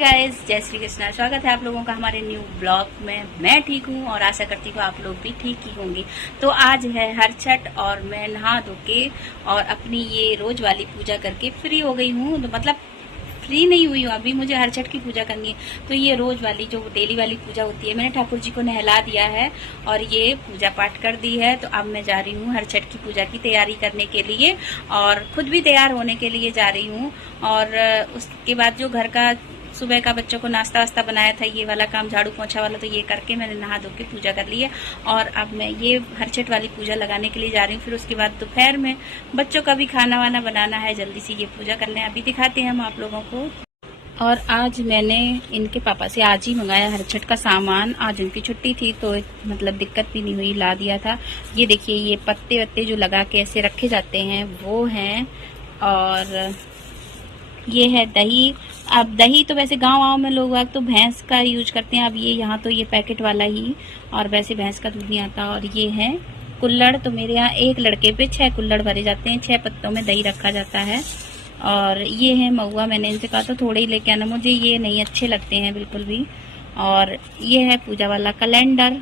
Guys, जय श्री कृष्णा। स्वागत है आप लोगों का हमारे न्यू ब्लॉग में। मैं ठीक हूँ और आशा करती हूँ आप लोग भी ठीक ही होंगे। तो आज है हर छठ और मैं नहा धो के और अपनी ये रोज वाली पूजा करके फ्री हो गई हूँ। तो मतलब फ्री नहीं हुई हूँ अभी, मुझे हर छठ की पूजा करनी है। तो ये रोज वाली जो डेली वाली पूजा होती है, मैंने ठाकुर जी को नहला दिया है और ये पूजा पाठ कर दी है। तो अब मैं जा रही हूँ हर छठ की पूजा की तैयारी करने के लिए और खुद भी तैयार होने के लिए जा रही हूँ। और उसके बाद जो घर का सुबह का बच्चों को नाश्ता वास्ता बनाया था, ये वाला काम झाड़ू पोछा वाला, तो ये करके मैंने नहा धो के पूजा कर ली है। और अब मैं ये हर छठ वाली पूजा लगाने के लिए जा रही हूँ। फिर उसके बाद दोपहर में बच्चों का भी खाना वाना बनाना है, जल्दी से ये पूजा करना है। अभी दिखाते हैं हम आप लोगों को। और आज मैंने इनके पापा से आज ही मंगाया हर छठ का सामान। आज उनकी छुट्टी थी तो मतलब दिक्कत भी नहीं हुई, ला दिया था। ये देखिए, ये पत्ते वत्ते जो लगा के ऐसे रखे जाते हैं वो हैं। और ये है दही। अब दही तो वैसे गांव में लोग तो भैंस का यूज करते हैं। अब ये यहाँ तो ये पैकेट वाला ही, और वैसे भैंस का दूध नहीं आता। और ये है कुल्हड़। तो मेरे यहाँ एक लड़के पे 6 कुल्हड़ भरे जाते हैं, 6 पत्तों में दही रखा जाता है। और ये है महुआ। मैंने इनसे कहा तो थोड़े ही लेके आना, मुझे ये नहीं अच्छे लगते हैं बिल्कुल भी। और ये है पूजा वाला कैलेंडर।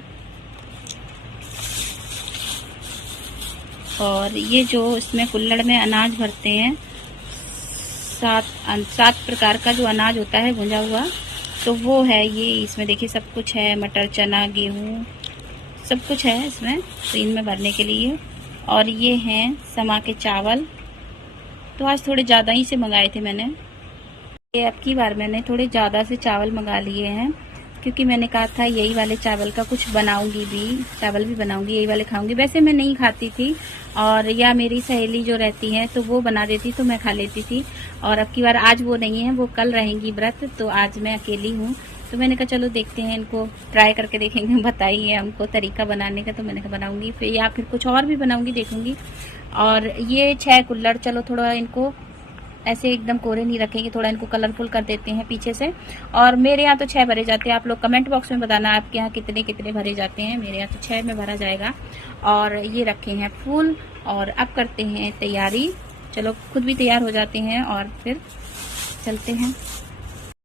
और ये जो इसमें कुल्हड़ में अनाज भरते हैं, 7 प्रकार का जो अनाज होता है भुंजा हुआ, तो वो है ये। इसमें देखिए सब कुछ है, मटर, चना, गेहूँ, सब कुछ है इसमें, तो इनमें भरने के लिए। और ये हैं समा के चावल। तो आज थोड़े ज़्यादा ही से मंगाए थे मैंने। ये अब की बार मैंने थोड़े ज़्यादा से चावल मंगा लिए हैं, क्योंकि मैंने कहा था यही वाले चावल का कुछ बनाऊंगी भी, चावल भी बनाऊंगी, यही वाले खाऊंगी। वैसे मैं नहीं खाती थी, और या मेरी सहेली जो रहती है तो वो बना देती तो मैं खा लेती थी। और अब की बार आज वो नहीं है, वो कल रहेंगी व्रत, तो आज मैं अकेली हूँ। तो मैंने कहा चलो देखते हैं, इनको ट्राई करके देखेंगे। बताइए हमको तरीका बनाने का, तो मैंने कहा बनाऊंगी फिर, या फिर कुछ और भी बनाऊंगी, देखूंगी। और ये 6 कुल्हड़, चलो थोड़ा इनको ऐसे एकदम कोरे नहीं रखेंगे, थोड़ा इनको कलरफुल कर देते हैं पीछे से। और मेरे यहाँ तो 6 भरे जाते हैं। आप लोग कमेंट बॉक्स में बताना आपके यहाँ कितने कितने भरे जाते हैं। मेरे यहाँ तो 6 में भरा जाएगा। और ये रखे हैं फूल, और अब करते हैं तैयारी। चलो खुद भी तैयार हो जाते हैं और फिर चलते हैं।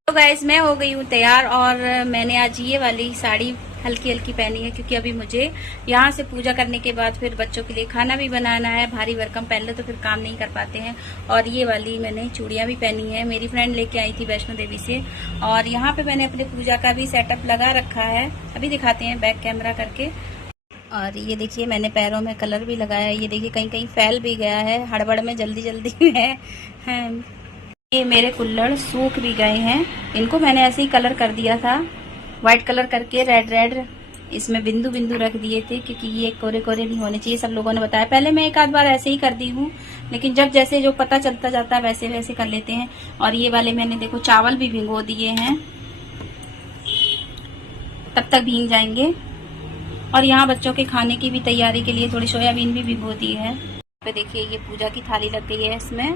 तो गाइस, मैं हो गई हूँ तैयार, और मैंने आज ये वाली साड़ी हल्की हल्की पहनी है, क्योंकि अभी मुझे यहाँ से पूजा करने के बाद फिर बच्चों के लिए खाना भी बनाना है। भारी भरकम पहन लो तो फिर काम नहीं कर पाते हैं। और ये वाली मैंने चूड़ियाँ भी पहनी है, मेरी फ्रेंड लेके आई थी वैष्णो देवी से। और यहाँ पे मैंने अपने पूजा का भी सेटअप लगा रखा है, अभी दिखाते हैं बैक कैमरा करके। और ये देखिए, मैंने पैरों में कलर भी लगाया है। ये देखिए कहीं कहीं फैल भी गया है, हड़बड़ में जल्दी जल्दी में। ये मेरे कुल्हड़ सूख भी गए हैं, इनको मैंने ऐसे ही कलर कर दिया था, व्हाइट कलर करके रेड रेड इसमें बिंदु बिंदु रख दिए थे, क्योंकि ये कोरे कोरे नहीं होने चाहिए, सब लोगों ने बताया। पहले मैं एक आध बार ऐसे ही कर दी हूँ, लेकिन जब जैसे जो पता चलता जाता है वैसे वैसे कर लेते हैं। और ये वाले मैंने देखो चावल भी भिगो दिए हैं, तब तक भीग जाएंगे। और यहाँ बच्चों के खाने की भी तैयारी के लिए थोड़ी सोयाबीन भी भिगो दी है। पे देखिए, ये पूजा की थाली लग गई है, इसमें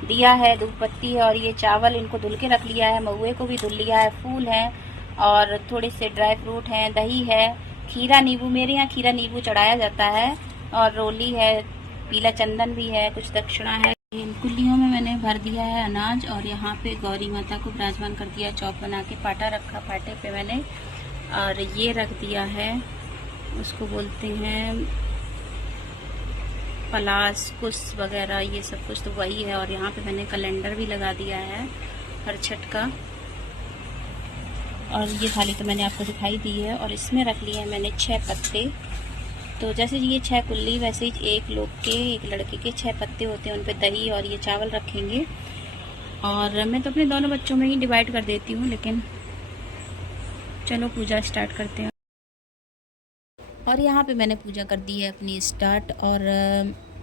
दिया है, धूप पत्ती है, और ये चावल इनको धुल के रख लिया है, महुए को भी धुल लिया है, फूल है, और थोड़े से ड्राई फ्रूट हैं, दही है, खीरा नींबू, मेरे यहाँ खीरा नींबू चढ़ाया जाता है, और रोली है, पीला चंदन भी है, कुछ दक्षिणा है। इन कुल्लियों में मैंने भर दिया है अनाज, और यहाँ पे गौरी माता को विराजमान कर दिया, चौक बना के पाटा रखा, पाटे पे मैंने, और ये रख दिया है, उसको बोलते हैं पलास कुश वगैरह, ये सब कुछ तो वही है। और यहाँ पे मैंने कैलेंडर भी लगा दिया है हर छठ का। और ये थाली तो मैंने आपको दिखाई दी है, और इसमें रख लिए हैं मैंने 6 पत्ते। तो जैसे ये 6 कुल्ली, वैसे ही एक लोग के, एक लड़के के 6 पत्ते होते हैं, उन पे दही और ये चावल रखेंगे। और मैं तो अपने दोनों बच्चों में ही डिवाइड कर देती हूँ, लेकिन चलो पूजा स्टार्ट करते हैं। और यहाँ पे मैंने पूजा कर दी है अपनी स्टार्ट। और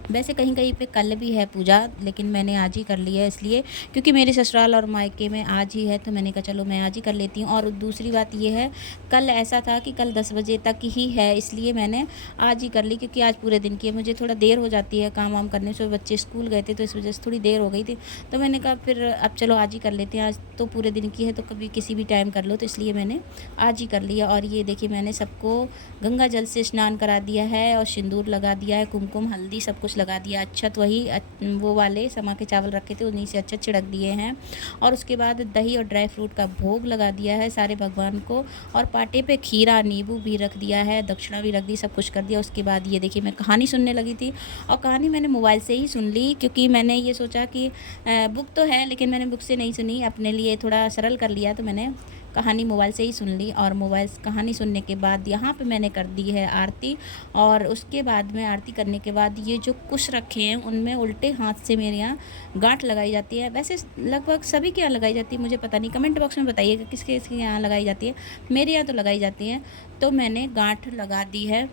वैसे कहीं कहीं पे कल भी है पूजा, लेकिन मैंने आज ही कर लिया है, इसलिए क्योंकि मेरे ससुराल और मायके में आज ही है, तो मैंने कहा चलो मैं आज ही कर लेती हूँ। और दूसरी बात ये है, कल ऐसा था कि कल 10 बजे तक ही है, इसलिए मैंने आज ही कर ली, क्योंकि आज पूरे दिन की है। मुझे थोड़ा देर हो जाती है काम वाम करने से, बच्चे स्कूल गए थे तो इस वजह से थोड़ी देर हो गई थी। तो मैंने कहा फिर अब चलो आज ही कर लेते हैं, आज तो पूरे दिन की है, तो कभी किसी भी टाइम कर लो, तो इसलिए मैंने आज ही कर लिया। और ये देखिए, मैंने सबको गंगा जल से स्नान करा दिया है, और सिंदूर लगा दिया है, कुमकुम हल्दी सब कुछ कुछ लगा दिया, अच्छत वही वो वाले समा के चावल रखे थे उन्हीं से अच्छत छिड़क दिए हैं। और उसके बाद दही और ड्राई फ्रूट का भोग लगा दिया है सारे भगवान को, और पाटे पे खीरा नींबू भी रख दिया है, दक्षिणा भी रख दी, सब कुछ कर दिया। उसके बाद ये देखिए मैं कहानी सुनने लगी थी, और कहानी मैंने मोबाइल से ही सुन ली, क्योंकि मैंने ये सोचा कि बुक तो है लेकिन मैंने बुक से नहीं सुनी, अपने लिए थोड़ा सरल कर लिया, तो मैंने कहानी मोबाइल से ही सुन ली। और मोबाइल कहानी सुनने के बाद यहाँ पे मैंने कर दी है आरती, और उसके बाद में आरती करने के बाद ये जो कुश रखे हैं उनमें उल्टे हाथ से मेरे यहाँ गांठ लगाई जाती है। वैसे लगभग सभी के यहाँ लगाई जाती है, मुझे पता नहीं, कमेंट बॉक्स में बताइएगा किसके किसके यहाँ लगाई जाती है। मेरे यहाँ तो लगाई जाती है, तो मैंने गांठ लगा दी है।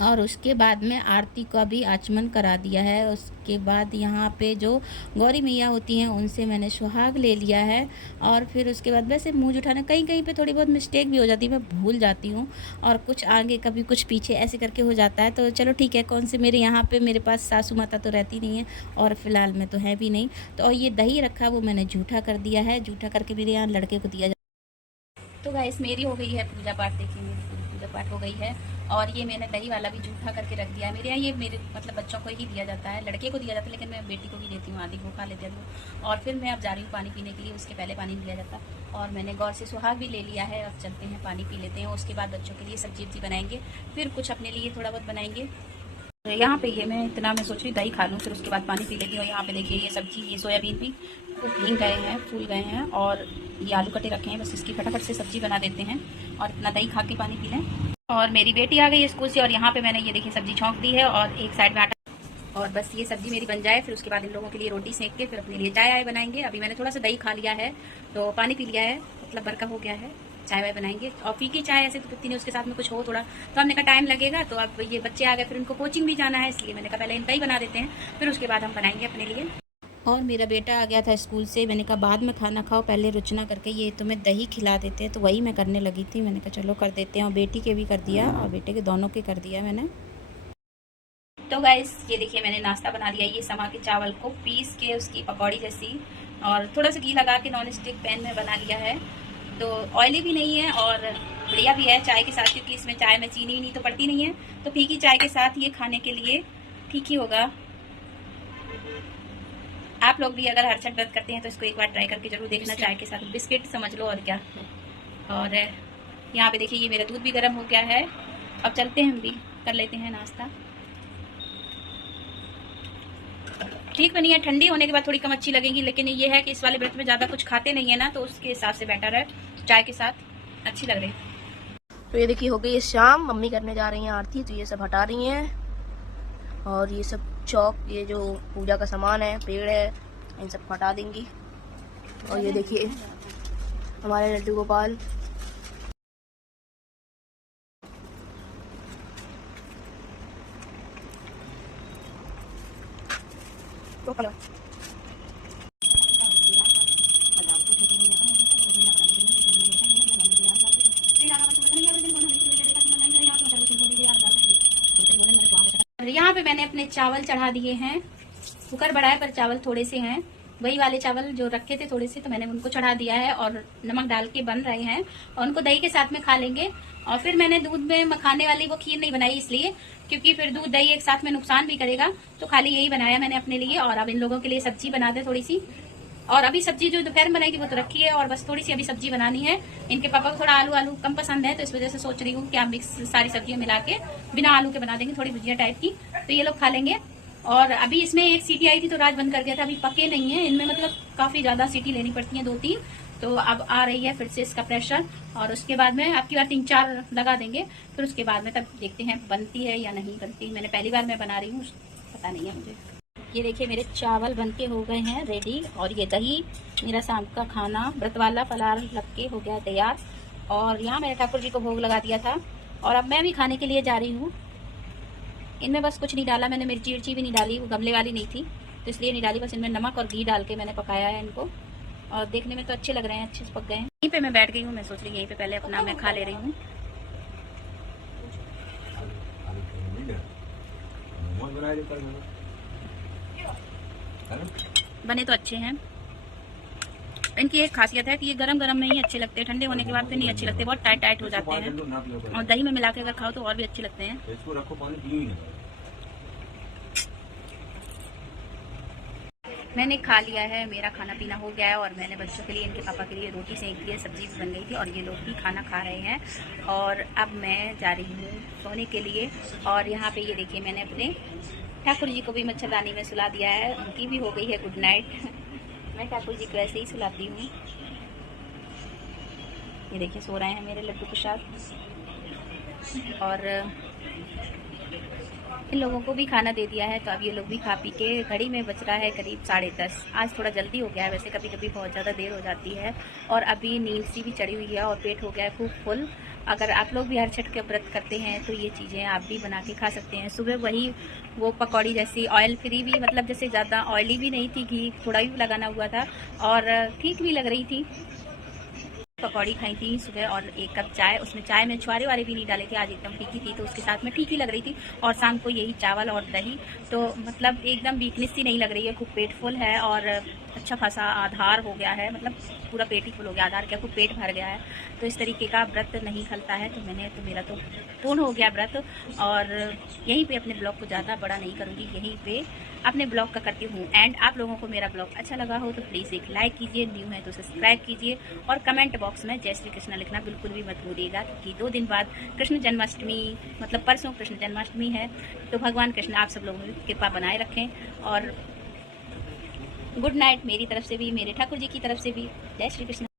और उसके बाद में आरती का भी आचमन करा दिया है। उसके बाद यहाँ पे जो गौरी मैया होती हैं उनसे मैंने सुहाग ले लिया है। और फिर उसके बाद वैसे मूंज उठाना कहीं कहीं पे थोड़ी बहुत मिस्टेक भी हो जाती है, मैं भूल जाती हूँ, और कुछ आगे कभी कुछ पीछे ऐसे करके हो जाता है। तो चलो ठीक है, कौन से मेरे यहाँ पे मेरे पास सासू माता तो रहती नहीं है, और फिलहाल में तो है भी नहीं। तो ये दही रखा वो मैंने जूठा कर दिया है, जूठा करके मेरे यहाँ लड़के को दिया। तो गाइस मेरी हो गई है पूजा पाठ, देखिए मेरी पूरी पूजा पाठ हो गई है। और ये मैंने दही वाला भी जूठा करके रख दिया है। मेरे यहाँ ये मेरे मतलब बच्चों को ही दिया जाता है, लड़के को दिया जाता है, लेकिन मैं बेटी को भी देती हूँ, आधी वो खा लेते हैं। और फिर मैं अब जा रही हूँ पानी पीने के लिए, उसके पहले पानी लिया जाता। और मैंने गौर से सुहाग भी ले लिया है। अब चलते हैं पानी पी लेते हैं, उसके बाद बच्चों के लिए सब्जी वब्जी बनाएंगे, फिर कुछ अपने लिए थोड़ा बहुत बनाएंगे। यहाँ पे ये मैं सोच रही दही खा लूँ, फिर उसके बाद पानी पी लेती हूँ। यहाँ पे देखिए ये सब्जी, ये सोयाबीन भी भीग गए हैं, फूल गए हैं, और ये आलू कटे रखे हैं, बस इसकी फटाफट से सब्जी बना देते हैं और इतना दही खा के पानी पी लें। और मेरी बेटी आ गई है स्कूल से, और यहाँ पे मैंने ये देखिए सब्जी छौंक दी है, और एक साइड में आटा, और बस ये सब्जी मेरी बन जाए, फिर उसके बाद इन लोगों के लिए रोटी सेक के फिर अपने लिए चाय आए बनाएंगे। अभी मैंने थोड़ा सा दही खा लिया है, तो पानी पी लिया है, मतलब बरका हो गया है, चाय वाय बनाएंगे। और फीकी चाय ऐसे तो पीती नहीं, उसके साथ में कुछ हो थोड़ा, तो हमने कहा टाइम लगेगा, तो अब ये बच्चे आ गए, फिर उनको कोचिंग भी जाना है, इसलिए मैंने कहा पहले इनका ही बना देते हैं, फिर उसके बाद हम बनाएंगे अपने लिए। और मेरा बेटा आ गया था स्कूल से, मैंने कहा बाद में खाना खाओ, पहले रुचना करके ये तुम्हें दही खिला देते हैं, तो वही मैं करने लगी थी। मैंने कहा चलो कर देते हैं, और बेटी के भी कर दिया और बेटे के दोनों के कर दिया मैंने। तो गाइस ये देखिए मैंने नाश्ता बना लिया, ये समा के चावल को पीस के उसकी पकौड़ी जैसी, और थोड़ा सा घी लगा के नॉन स्टिक पैन में बना लिया है। तो ऑयली भी नहीं है और बढ़िया भी है चाय के साथ, क्योंकि इसमें चाय में चीनी नहीं तो पड़ती नहीं है, तो फीकी चाय के साथ ये खाने के लिए ठीक ही होगा। आप लोग भी अगर हर्षद व्रत करते हैं तो इसको एक बार ट्राई करके जरूर देखना, चाय के साथ बिस्किट समझ लो और क्या। और यहाँ पे देखिए ये मेरा दूध भी गर्म हो गया है, अब चलते हैं हम भी कर लेते हैं नाश्ता। ठीक बनी है, ठंडी होने के बाद थोड़ी कम अच्छी लगेगी, लेकिन ये है कि इस वाले व्रत में ज्यादा कुछ खाते नहीं है ना, तो उसके हिसाब से बेटर है, चाय के साथ अच्छी लग रही। तो ये देखिए हो गई है शाम, मम्मी करने जा रही हैं आरती, तो ये सब हटा रही हैं, और ये सब चौक, ये जो पूजा का सामान है, पेड़ है, इन सब हटा देंगी। और ये देखिए हमारे लड्डू गोपाल, तो यहाँ पे मैंने अपने चावल चढ़ा दिए हैं, कुकर बड़ा है पर चावल थोड़े से हैं, वही वाले चावल जो रखे थे थोड़े से, तो मैंने उनको चढ़ा दिया है और नमक डाल के बन रहे हैं, और उनको दही के साथ में खा लेंगे। और फिर मैंने दूध में मखाने वाली वो खीर नहीं बनाई, इसलिए क्योंकि फिर दूध दही एक साथ में नुकसान भी करेगा, तो खाली यही बनाया मैंने अपने लिए। और अब इन लोगों के लिए सब्जी बना दे थोड़ी सी, और अभी सब्जी जो दोपहर में बनाएगी वो तो रखी है, और बस थोड़ी सी अभी सब्जी बनानी है। इनके पापा को थोड़ा आलू कम पसंद है, तो इस वजह से सोच रही हूँ क्या मिक्स सारी सब्जियां मिला के बिना आलू के बना देंगे, थोड़ी भुजिया टाइप की, तो ये लोग खा लेंगे। और अभी इसमें एक सीटी आई थी तो राज बंद कर दिया था, अभी पके नहीं है इनमें, मतलब काफी ज्यादा सीटी लेनी पड़ती है, 2-3, तो अब आ रही है फिर से इसका प्रेशर। और उसके बाद में आपकी बार 3-4 लगा देंगे, फिर उसके बाद में तब देखते हैं बनती है या नहीं बनती। मैंने पहली बार मैं बना रही हूँ, पता नहीं है मुझे। ये देखिए मेरे चावल बनके हो गए हैं रेडी, और ये दही मेरा शाम का खाना व्रत वाला फलार लग के हो गया तैयार। और यहाँ मैंने ठाकुर जी को भोग लगा दिया था, और अब मैं भी खाने के लिए जा रही हूँ। इनमें बस कुछ नहीं डाला मैंने, मिर्ची विर्ची भी नहीं डाली, वो गमले वाली नहीं थी तो इसलिए नहीं डाली, बस इनमें नमक और घी डाल के मैंने पकाया है इनको, और देखने में तो अच्छे लग रहे हैं, अच्छे से पक गए हैं। यहीं पे मैं बैठ गई हूँ, मैं सोच रही यहीं पे पहले अपना मैं खा ले रही हूँ। बने तो अच्छे हैं। इनकी एक खासियत है कि ये गरम गरम में ही अच्छे लगते हैं, ठंडे होने के बाद फिर नहीं अच्छे लगते, बहुत टाइट टाइट हो जाते हैं, और दही में मिला के अगर खाओ तो और भी अच्छे लगते हैं। मैंने खा लिया है, मेरा खाना पीना हो गया है और मैंने बच्चों के लिए, इनके पापा के लिए रोटी सेंक दी है, सब्जी भी बन गई थी और ये लोग भी खाना खा रहे हैं। और अब मैं जा रही हूँ सोने के लिए। और यहाँ पे ये देखिए, मैंने अपने ठाकुर जी को भी मच्छरदानी में सुला दिया है, उनकी भी हो गई है गुड नाइट। मैं ठाकुर जी को ऐसे ही सुलाती हूँ। ये देखिए सो रहे हैं मेरे लड्डू प्रसाद। और इन लोगों को भी खाना दे दिया है, तो अब ये लोग भी खा पी के, घड़ी में बज रहा है करीब 10:30। आज थोड़ा जल्दी हो गया है, वैसे कभी कभी बहुत ज़्यादा देर हो जाती है। और अभी नींद सी भी चढ़ी हुई है और पेट हो गया है खूब फुल। अगर आप लोग भी हर छठ के व्रत करते हैं तो ये चीज़ें आप भी बना के खा सकते हैं। सुबह वही वो पकौड़ी जैसी ऑयल फ्री भी, मतलब जैसे ज़्यादा ऑयली भी नहीं थी, घी थोड़ा भी लगाना हुआ था और ठीक भी लग रही थी। पकौड़ी खाई थी सुबह और 1 कप चाय, उसमें चाय में छुआरे वारे भी नहीं डाले थे, आज एकदम फीकी थी, तो उसके साथ में ठीक ही लग रही थी। और शाम को यही चावल और दही, तो मतलब एकदम वीकनेस सी नहीं लग रही है, खूब पेट फुल है और अच्छा खासा आधार हो गया है, मतलब पूरा पेट ही फुल हो गया, आधार क्या खूब पेट भर गया है। तो इस तरीके का व्रत नहीं खलता है, तो मेरा तो पूर्ण हो गया व्रत। और यहीं पे अपने ब्लॉग को ज़्यादा बड़ा नहीं करूँगी, यहीं पे अपने ब्लॉग का करती हूँ एंड। आप लोगों को मेरा ब्लॉग अच्छा लगा हो तो प्लीज़ एक लाइक कीजिए, न्यू है तो सब्सक्राइब कीजिए और कमेंट बॉक्स में जय श्री कृष्ण लिखना बिल्कुल भी मत भूलिएगा, क्योंकि 2 दिन बाद कृष्ण जन्माष्टमी, मतलब परसों कृष्ण जन्माष्टमी है। तो भगवान कृष्ण आप सब लोगों की कृपा बनाए रखें। और गुड नाइट मेरी तरफ से भी, मेरे ठाकुर जी की तरफ से भी। जय श्री कृष्ण।